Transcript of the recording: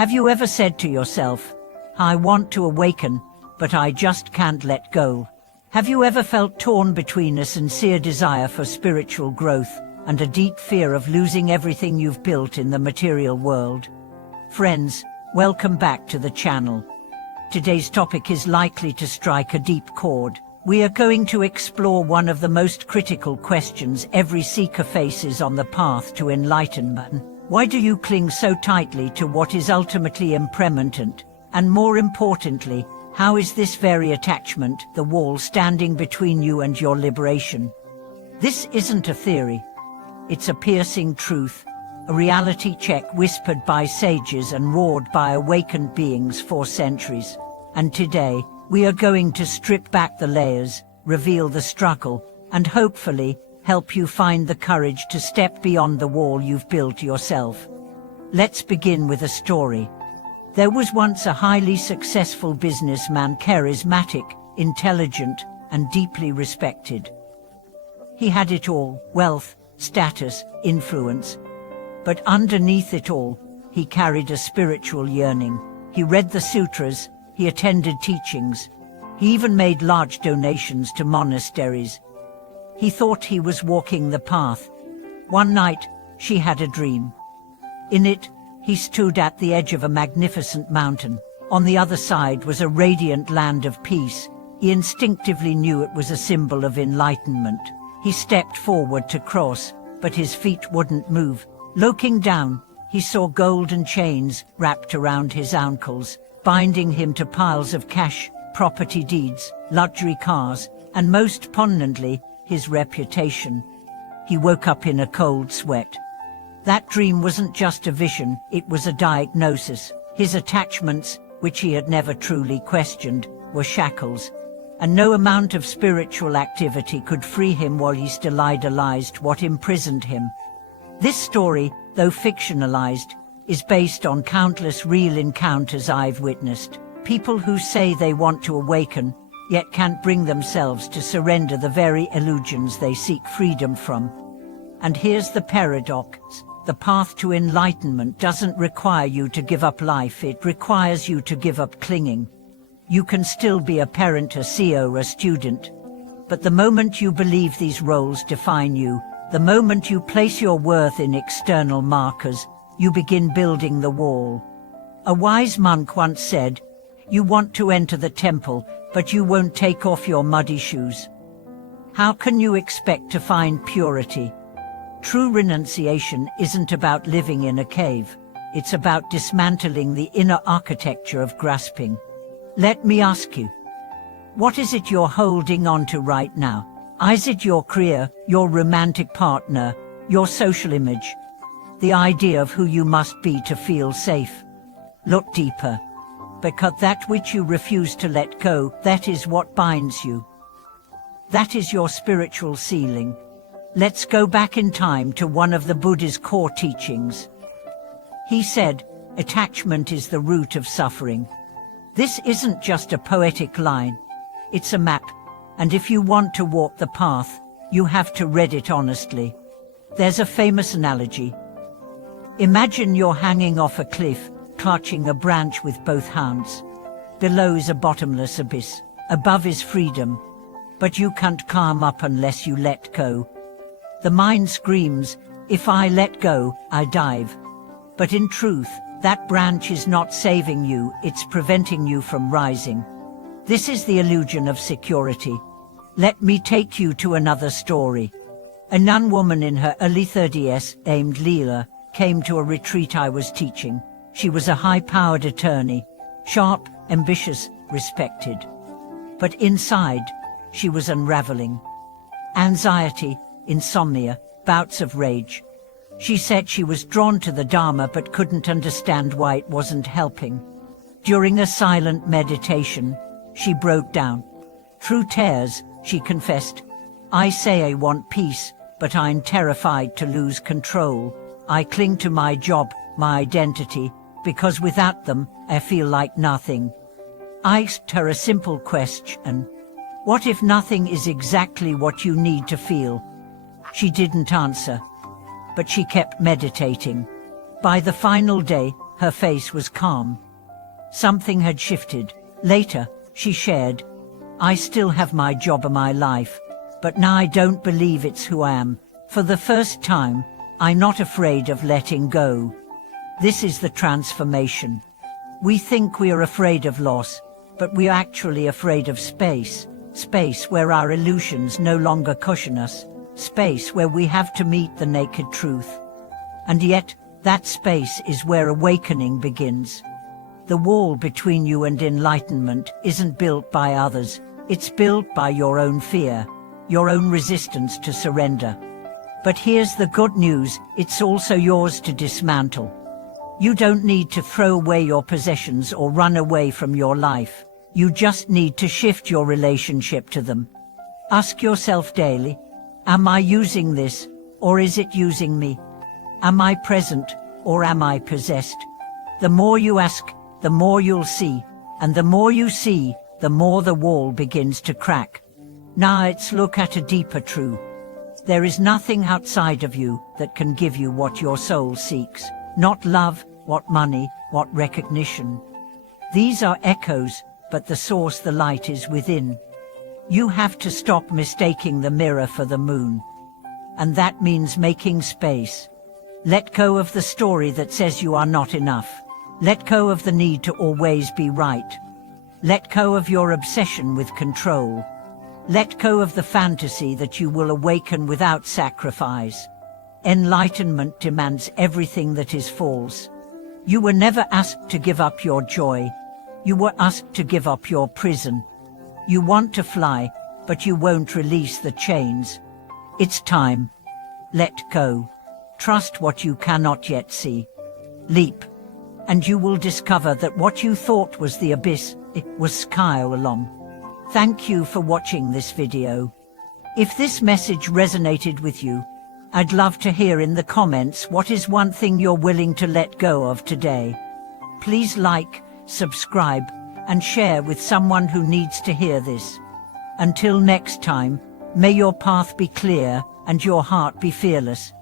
Have you ever said to yourself, I want to awaken, but I just can't let go? Have you ever felt torn between a sincere desire for spiritual growth and a deep fear of losing everything you've built in the material world? Friends, welcome back to the channel. Today's topic is likely to strike a deep chord. We are going to explore one of the most critical questions every seeker faces on the path to enlightenment. Why do you cling so tightly to what is ultimately impermanent? And more importantly, how is this very attachment the wall standing between you and your liberation? This isn't a theory. It's a piercing truth, a reality check whispered by sages and roared by awakened beings for centuries. And today, we are going to strip back the layers, reveal the struggle, and hopefully, help you find the courage to step beyond the wall you've built yourself. Let's begin with a story. There was once a highly successful businessman, charismatic, intelligent, and deeply respected. He had it all: wealth, status, influence. But underneath it all, he carried a spiritual yearning. He read the sutras, he attended teachings, he even made large donations to monasteries. He thought he was walking the path. One night, she had a dream. In it, he stood at the edge of a magnificent mountain. On the other side was a radiant land of peace. He instinctively knew it was a symbol of enlightenment. He stepped forward to cross, but his feet wouldn't move. Looking down, he saw golden chains wrapped around his ankles, binding him to piles of cash, property deeds, luxury cars, and most poignantly, his reputation. He woke up in a cold sweat. That dream wasn't just a vision, it was a diagnosis. His attachments, which he had never truly questioned, were shackles, and no amount of spiritual activity could free him while he still idolized what imprisoned him. This story, though fictionalized, is based on countless real encounters I've witnessed. People who say they want to awaken, yet can't bring themselves to surrender the very illusions they seek freedom from. And here's the paradox. The path to enlightenment doesn't require you to give up life, it requires you to give up clinging. You can still be a parent, a CEO, a student. But the moment you believe these roles define you, the moment you place your worth in external markers, you begin building the wall. A wise monk once said, "You want to enter the temple, but you won't take off your muddy shoes." How can you expect to find purity? True renunciation isn't about living in a cave. It's about dismantling the inner architecture of grasping. Let me ask you, what is it you're holding on to right now? Is it your career, your romantic partner, your social image? The idea of who you must be to feel safe? Look deeper. Because that which you refuse to let go, that is what binds you. That is your spiritual ceiling. Let's go back in time to one of the Buddha's core teachings. He said, attachment is the root of suffering. This isn't just a poetic line. It's a map. And if you want to walk the path, you have to read it honestly. There's a famous analogy. Imagine you're hanging off a cliff, clutching a branch with both hands. Below is a bottomless abyss. Above is freedom. But you can't climb up unless you let go. The mind screams, if I let go, I dive. But in truth, that branch is not saving you, it's preventing you from rising. This is the illusion of security. Let me take you to another story. A young woman in her early 30s, named Leela, came to a retreat I was teaching. She was a high-powered attorney, sharp, ambitious, respected. But inside, she was unraveling. Anxiety, insomnia, bouts of rage. She said she was drawn to the Dharma but couldn't understand why it wasn't helping. During a silent meditation, she broke down. Through tears, she confessed, I say I want peace, but I'm terrified to lose control. I cling to my job, my identity, because without them, I feel like nothing. I asked her a simple question. What if nothing is exactly what you need to feel? She didn't answer, but she kept meditating. By the final day, Her face was calm. Something had shifted. Later, she shared, "I still have my job and my life, but now I don't believe it's who I am. For the first time, I'm not afraid of letting go." This is the transformation. We think we are afraid of loss, but we are actually afraid of space. Space where our illusions no longer cushion us. Space where we have to meet the naked truth. And yet, that space is where awakening begins. The wall between you and enlightenment isn't built by others. It's built by your own fear, your own resistance to surrender. But here's the good news, it's also yours to dismantle. You don't need to throw away your possessions or run away from your life. You just need to shift your relationship to them. Ask yourself daily, am I using this, or is it using me? Am I present, or am I possessed? The more you ask, the more you'll see, and the more you see, the more the wall begins to crack. Now let's look at a deeper truth. There is nothing outside of you that can give you what your soul seeks. Not love, what money, what recognition. These are echoes, but the source, the light, is within. You have to stop mistaking the mirror for the moon. And that means making space. Let go of the story that says you are not enough. Let go of the need to always be right. Let go of your obsession with control. Let go of the fantasy that you will awaken without sacrifice. Enlightenment demands everything that is false. You were never asked to give up your joy. You were asked to give up your prison. You want to fly, but you won't release the chains. It's time. Let go. Trust what you cannot yet see. Leap. And you will discover that what you thought was the abyss, it was sky all along. Thank you for watching this video. If this message resonated with you, I'd love to hear in the comments what is one thing you're willing to let go of today. Please like, subscribe, and share with someone who needs to hear this. Until next time, may your path be clear and your heart be fearless.